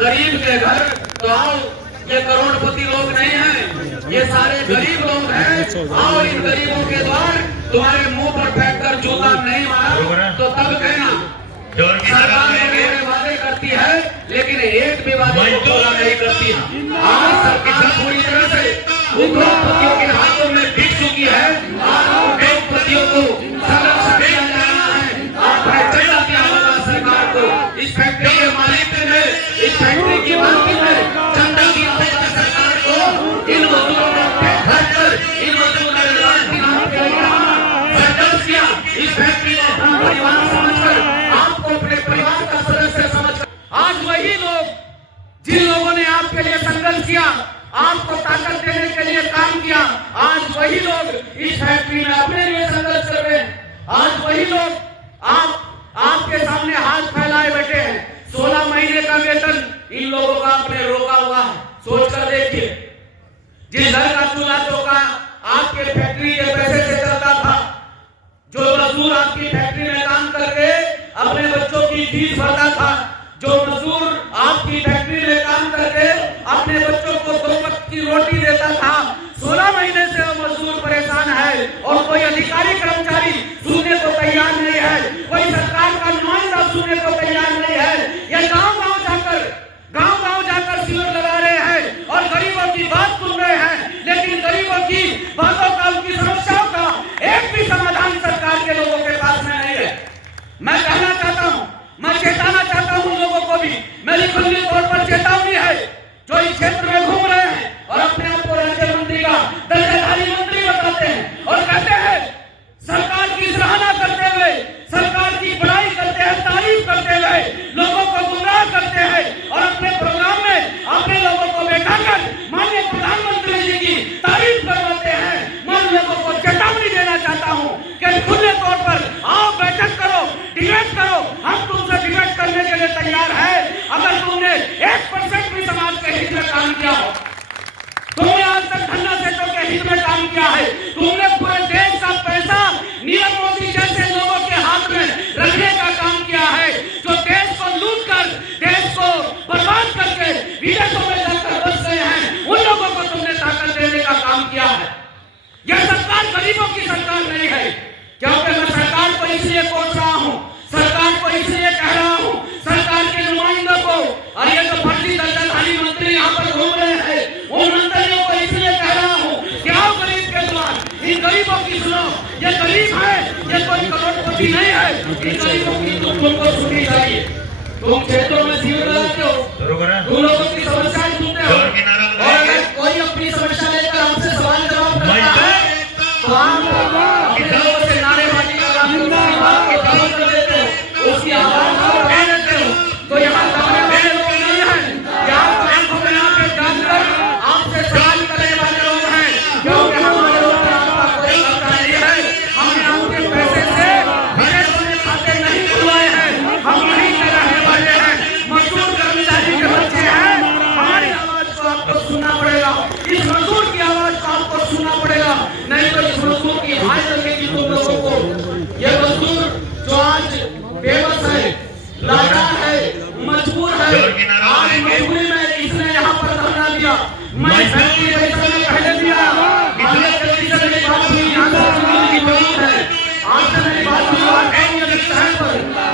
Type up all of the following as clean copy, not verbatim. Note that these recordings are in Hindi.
गरीब के घर तो आओ, ये करोड़पति लोग नहीं हैं, ये सारे गरीब लोग हैं। आओ इन गरीबों के द्वार तुम्हारे मुंह पर फेंककर जूता नहीं मारा तो तब कहना। सरकार वादे करती है लेकिन एक भी वादे को पूरा नहीं करती है। आज सरकार पूरी तरह से उद्योगपतियों के हाथों में बिक चुकी है। आज उद्योगपतियों को संरक्षण दिया जाना है। आप चला दिया होगा सरकार को, इस फैक्ट्री के मालिक ने, इस फैक्ट्री की मालिक ने चंदा दिया होगा सरकार को। इन मजदूरों को घर पर इन मजदूरों ने संघर्ष किया। इस फैक्ट्री को अपना परिवार समझकर, आपको अपने परिवार का सदस्य समझकर, आज वही लोग जिन लोगों ने आपके लिए संघर्ष किया, आपको ताकत देने के लिए काम किया, आज वही लोग इस फैक्ट्री में अपने लिए संघर्ष कर रहे हैं। आज वही लोग आपके सामने हाथ फैलाए बैठे हैं। 16 महीने का वेतन इन लोगों का आपने रोका हुआ है। सोचकर देखिए, जिस घर का चूल्हा चौका आपके फैक्ट्री के पैसे से चलता था, जो मजदूर आपकी फैक्ट्री में काम करके अपने बच्चों की फीस भरता था, जो मजदूर आपकी फैक्ट्री में काम करके अपने बच्चों को 2 वक्त की रोटी देता था, 16 महीने से वो मजदूर परेशान है और कोई अधिकारी कर्मचारी सुनने को तैयार नहीं है, कोई सरकार का नुमाइंदा सुनने को तैयार नहीं है। ये गांव गांव जाकर शिविर लगा रहे हैं और गरीबों की बात सुन रहे हैं, लेकिन गरीबों की बातों का, उनकी समस्याओं का एक भी समाधान सरकार के लोगों के पास में नहीं है। मैं कहना चाहता हूं, मैं चेताना चाहता हूं उन लोगों को भी, मेरी खुली तौर पर चेतावनी है, जो इस क्षेत्र में घूम रहे हैं और अपने आप को राज्य मंत्री का दर्जाधारी मंत्री बताते हैं और कहते हैं, सरकार की सराहना करते हुए, सरकार की बड़ाई करते हैं, तारीफ करते हुए लोगों को गुमराह करते हैं और अपने प्रोग्राम में अपने लोगों को बैठाकर माननीय प्रधानमंत्री जी की तारीफ करवाते हैं। मैं लोगों को चेतावनी देना चाहता हूं कि खुले तौर पर आओ, बैठक करो, डिबेट करो, हम तुमसे डिबेट करने के लिए तैयार है। अगर तुमने 1% भी समाज के हित में काम किया हो, तुमने आज तक धन्ना सेठों के हित में काम किया है, तुमने पूरे देश का पैसा नीरव मोदी जैसे लोगों के हाथ में रखने का काम किया है, जो देश को लूट कर, देश को बर्बाद करके विदेशों में जाकर बस गए हैं, उन लोगों को तुमने ताकत देने का काम किया है। यह सरकार गरीबों की सरकार नहीं है, क्योंकि मैं सरकार को इसलिए कोस रहा हूं, सरकार को इसलिए कह रहा हूं, सरकार के नुमाइंदों को, और ये जो फर्जी दर्जाधारी मंत्री यहाँ पर घूम रहे हैं, उन मंत्रियों को इसलिए कह रहा हूं कि आओ गरीब के द्वार, इन गरीबों की सुनो। ये गरीब है, ये कोई करोड़पति नहीं है, इन गरीबों की तुमको सुननी चाहिए। तुम क्षेत्रों में शिविर लगाते हो, तुम लोगों की समस्याएं सुनते हो, और कोई अपनी समस्या लेकर हमसे सवाल जवाब करता है तो आप से नारेबाजी कर देते हो, उसकी आवाज उठा देते हो। तो यहाँ सामने वाले लोग नहीं है, यहाँ बैंकों में आके जानकर आपसे सवाल करने वाले लोग हैं, क्योंकि हमारे ऊपर आपका कोई खर्चा नहीं है। हमने आपके पैसे से विदेशों में खाते नहीं खुलवाए हैं, हम यहीं के रहने वाले हैं, मजदूर कर्मचारी के बच्चे हैं। हमारी आवाज को आपको सुनना पड़ेगा, इस मजदूर की आवाज को आपको सुनना पड़ेगा, नहीं तो इस मजदूर की हाय लगेगी तुम लोगों को। ये मजदूर जो आज बेबस है, लाचार है, मजबूर है, आज मजबूरी में इसने यहाँ पर धरना दिया। मैं फैक्ट्री पैसा में पहले दिया, आज से मेरी बात हुई, यहाँ से की जरूरत है, आज से मेरी बात हुई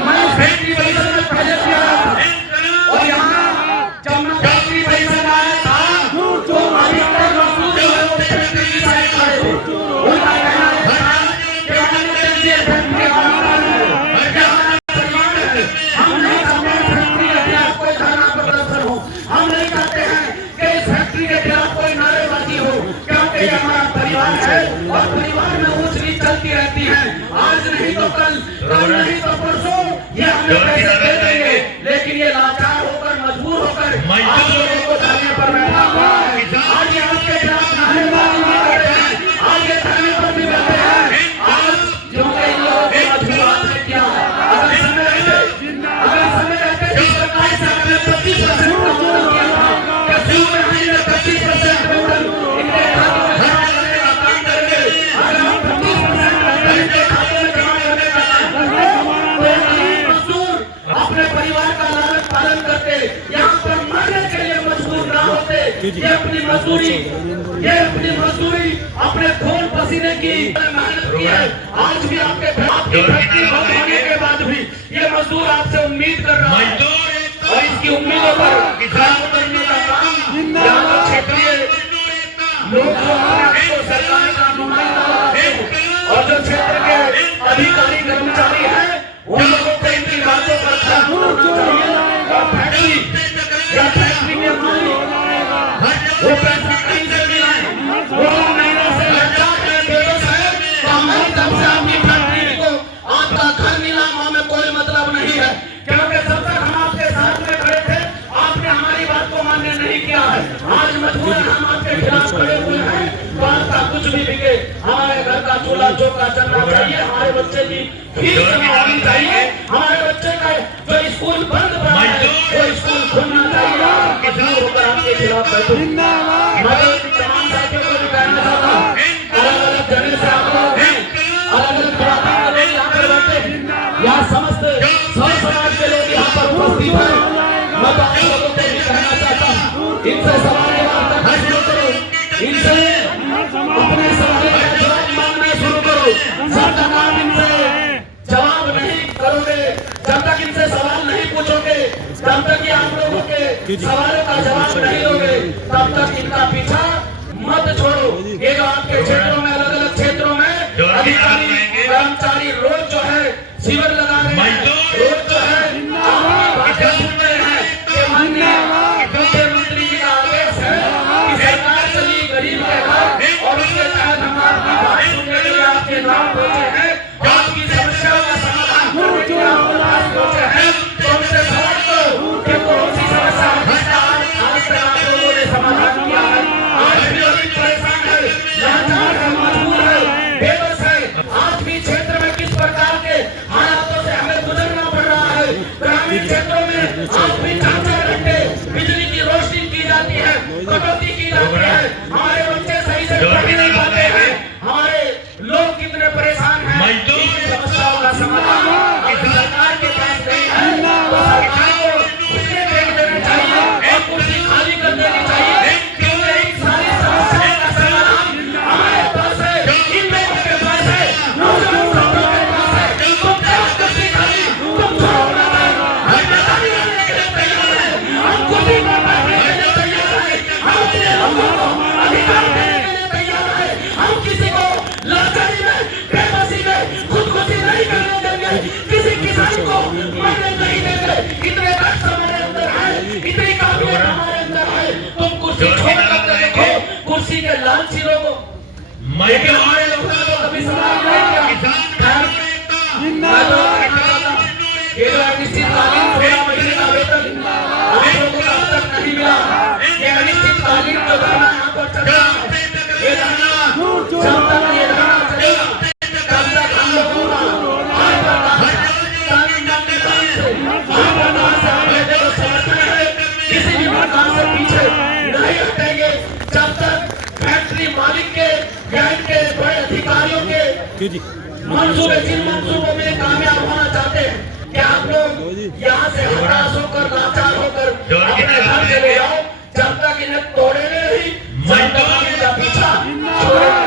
मैं फैक्ट्री पैसा में पहले दिया और यहाँ जब मैं फैक्ट्री पैसा लाया था तो अधिकतर मजदूर जो है वो फैक्ट्री की साइड खड़े थे। उनका कहना था कि फैक्ट्री हम नहीं चाहते हैं फैक्ट्री के खिलाफ कोई धरना प्रदर्शन हो, हम नहीं चाहते हैं कि इस फैक्ट्री के खिलाफ कोई नारेबाजी हो, क्योंकि ये हमारा परिवार है और परिवार में ऊंच नीच चलती रहती है। आज नहीं तो कल नहीं तो परसों ये हमें पैसे दे देंगे, ये अपनी मजदूरी अपने खून पसीने की मेहनत की है। आज भी आपकी फैक्ट्री बंद होने के बाद भी ये मजदूर आपसे उम्मीद कर रहा है और इसकी उम्मीदों पर खरा उतरने का काम यहाँ क्षेत्रीय लोग सरकार का और जो क्षेत्र के अधिकारी कर्मचारी हैं उन लोगों को इनकी बातों पर फैक्ट्री के मालिक वो पैसा कहीं से मिला है, वो महीनों से लगातार बेरोज है। तो हमारी तरफ से आपकी फैक्ट्री को आपका घर मिला हमें कोई मतलब नहीं है, क्योंकि जब तक हम आपके साथ में खड़े थे आपने हमारी बात को मान्य नहीं किया है। आज मजबूरन हम आपके खिलाफ खड़े हुए हैं तो आपका कुछ भी बिके, हमारे घर का चूल्हा चौका चलना चाहिए, हमारे बच्चे की फीस जमा होनी चाहिए, हमारे बच्चे का जो स्कूल बंद पड़ा है वो स्कूल खुलना चाहिए। होकर आपके खिलाफ बैठो। मगर तमाम साथियों को भी कहना चाहता हूँ, अलग अलग जगह से आप लोग हैं, अलग अलग प्रकार के लोग यहाँ पर बैठे हैं, यहाँ समस्त सौ समाज के लोग यहाँ पर उपस्थित हैं। मैं तो आप लोगों को भी कहना चाहता हूँ, इनसे सवाल जवाब तक शुरू करो, इनसे अपने सवाल का जवाब मांगना शुरू करो। जब तक आप इनसे जवाब नहीं करोगे, जब तक इनसे सवाल नहीं पूछोगे, जब तक ये आप लोगों के सवालों का जवाब नहीं दोगे, तब तक इनका पीछा मत छोड़ो। ये जो आपके क्षेत्रों में अलग अलग क्षेत्रों में अधिकारी कर्मचारी रोज जो है शिविर लगा रहे हैं, रोज जो है बातें सुन रहे हैं कि माननीय मुख्यमंत्री जी का आदेश है कि सरकार चली गरीब के घर और उसके तहत हम आपकी बात सुनने के लिए आपके नाम पहुंचे हैं, आपकी समस्याओं का समाधान करने के लिए आपके पास पहुंचे हैं। तो हमसे सवाल करो कि कौन सी समस्या आज तक आप लोगों ने समाधान किया है? आज भी अभी परेशान है, लाचार है, मजबूर है, बेबस है। आज भी क्षेत्र में किस प्रकार के हालातों से हमें गुजरना पड़ रहा है। ग्रामीण क्षेत्रों में आज भी 4-4 घंटे बिजली की रोशनी की जाती है, कटौती की जाती है, हमारे बच्चे सही से पढ़ नहीं पाते हैं, हमारे लोग कितने परेशान हैं। समस्याओं का समाधान सरकार के पास नहीं है, तो सरकार को उसके देख देना चाहिए और कुर्सी खाली कर देनी चाहिए, क्योंकि इन सारी समस्याओं का समाधान हमारे पास है, इन लोगों के पास है, नौजवान लोगों के पास है। तुम क्या कुर्सी खाली, तुम छोड़ो ना, हम मैदानी लड़ने के लिए तैयार हैं, हम कुर्सी पर बैठने के लिए तैयार हैं, हम अपने लोगों को अधिकार देने के लिए तैयार हैं, हम किसी को लाचारी में, बेबसी में खुदकुशी नहीं करने देंगे, किसी किसान को मरने नहीं देंगे। इतने कष्ट हमारे अंदर है, इतनी काबिलियत हमारे अंदर है। तुम कुर्सी छोड़कर देखो, कुर्सी के लालची लोगों लेकिन हमारे लोगों को कभी सवाल नहीं किया। ये जो अनिश्चितकालीन 16 महीने का वेतन आप लोगों को अब तक नहीं मिला, ये अनिश्चितकालीन जो धरना यहाँ पर चल रहा है, ये धरना जब तक ये धरना चलेगा तब तक हम लोगों का किसी भी प्रकार से पीछे नहीं हटेंगे, जब तक फैक्ट्री मालिक के बैंक के बड़े अधिकारियों के मंसूबे जिन मंसूबों में कामयाब होना चाहते हैं कि आप लोग यहाँ से हताश होकर लाचार होकर अपने घर चले जाओ, जब तक इन्हें तोड़ेंगे नहीं, जब तक इनका पीछा छोड़ेंगे।